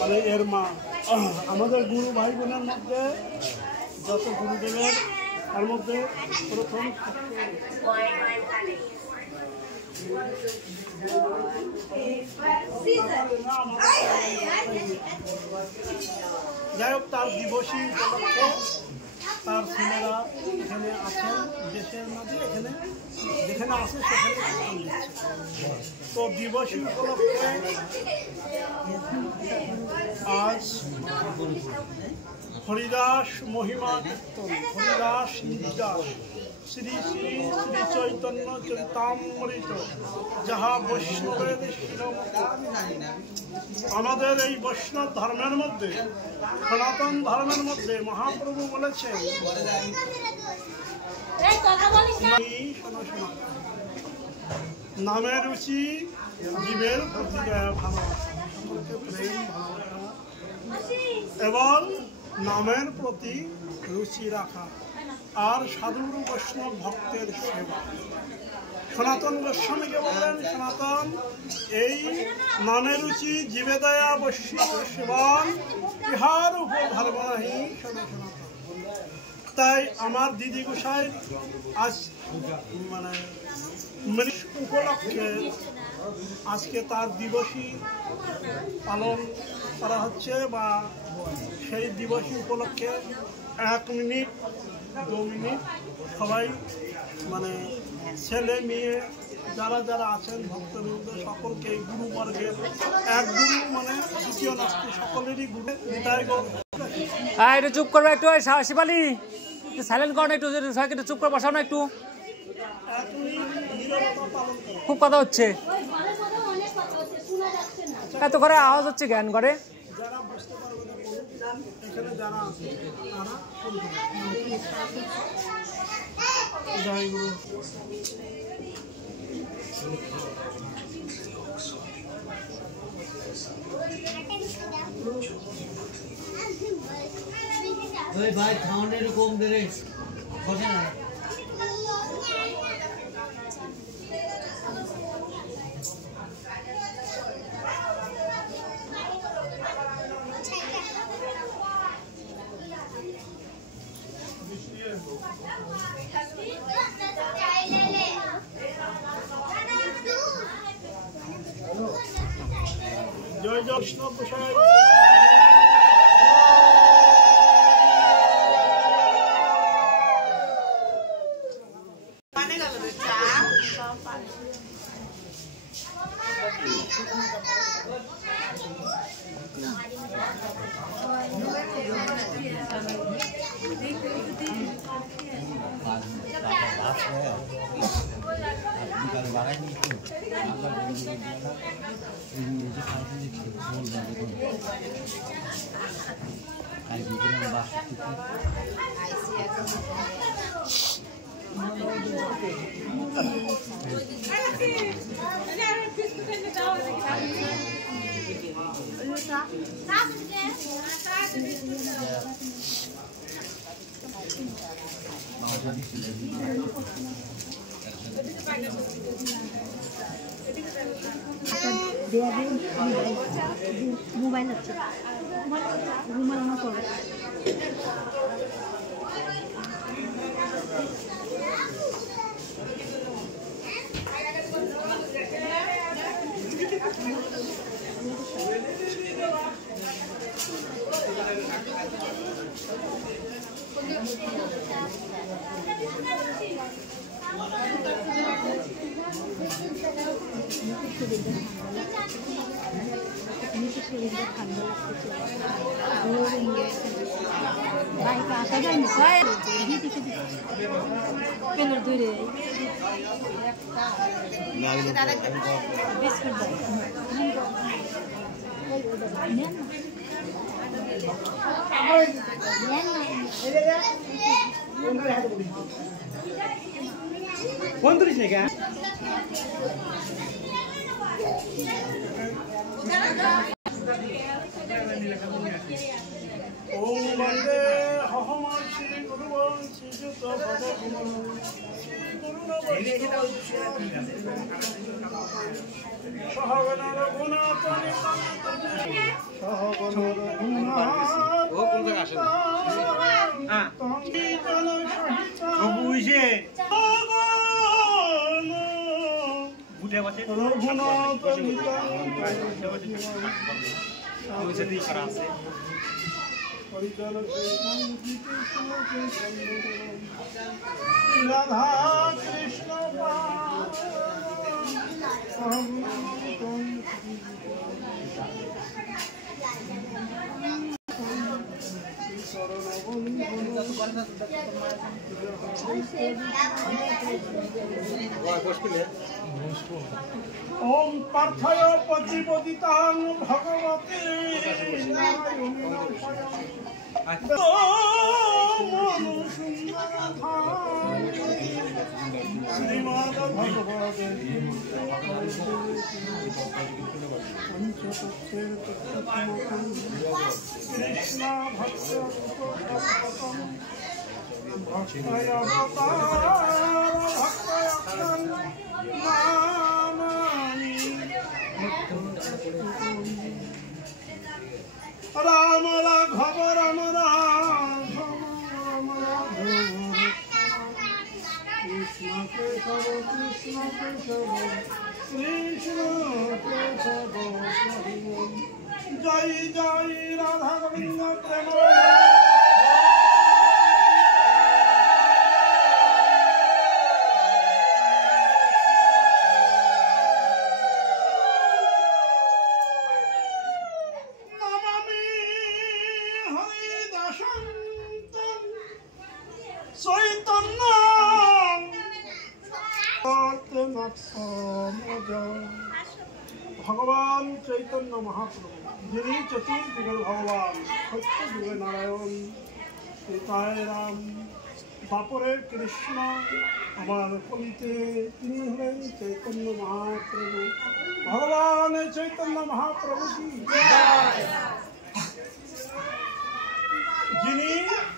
মানে এর মা। আমাদের গুরু ভাই বোনের মধ্যে যত গুরুদেবের তার মধ্যে প্রথম যাই হোক তার দিবসী উপলক্ষে তার ছেলেরা এখানে আছেন দেশের মাঝে, এখানে যেখানে আছে সেখানে তো দিবসী উপলক্ষে আজ হরিদাস মহিমা কীর্তন, হরিদাস নির্যাস শ্রী শ্রী শ্রী চৈতন্য চরিতামৃত যাহা বৈষ্ণবের আমাদের এই বৈষ্ণব ধর্মের মধ্যে, সনাতন ধর্মের মধ্যে মহাপ্রভু বলেছেন নামের রুচি জীবের প্রতি ভালোবাসা, প্রেম ভালোবাসা এবং নামের প্রতি রুচি রাখা আর সাধুর বৈষ্ণব ভক্তের সেবা। সনাতন গোস্বামীকে বললেন, সনাতন এই নামের রুচি জীবে দয়া বৈষ্ণব সেবন ইহার উপর ভারবাহী সনাতন। তাই আমার দিদি গোসাই আজ মানে উপলক্ষে আজকে তার দিবসী পালন করা হচ্ছে, বা সেই দিবসী উপলক্ষে 1 মিনিট 2 মিনিট সবাই মানে ছেলে মেয়ে যারা যারা আছেন ভক্তবৃন্দ সকলকে গুরুবর্গের এক গুরু মানে দ্বিতীয় নাস্তি সকলেরই গুরু বিদায়। একটু চুপ করবে, একটু শিবালি সাইলেন্ট করো, একটু একটু চুপ করে বসাও না, একটু খুব কথা হচ্ছে, এত করে আওয়াজ হচ্ছে জ্ঞান করে। যারা বুঝতে পারবে না এখানে যারা আছে তারা জয় গুরু। ভাই সাউন্ড একটু কম দে রে, কথা না জয় জয় বৈষ্ণব গোসাই। মোবাইল আছে রুমাল মতো ঠান্ডা লাগতেছে বাইকে আসা যায় না পেলের দূরে বিস্কুট বন্ধুরিস নাকি ওম বন্দে হহমান শ্রী গুরুবংশী যুত ভগবান সহগণ রঘুনাথ রাধা কৃষ্ণ ओम पार्थय पतिपतितां भगवते श्रीमद भगवते कृष्ण भक्त भक्तय राम राघव राम राम कृष्ण केशव कृष्ण केशव कृष्ण केशव जय जय राधा गोविंद प्रेम भगवान चैतन्य महाप्रभु जिन्हीं चतुर्युग भगवान सत्य युग नारायण सीताय राम बापरे कृष्ण हमार कलिते তিনি হলেন चैतन्य महाप्रभु भगवान चैतन्य महाप्रभु की जय जिन्हीं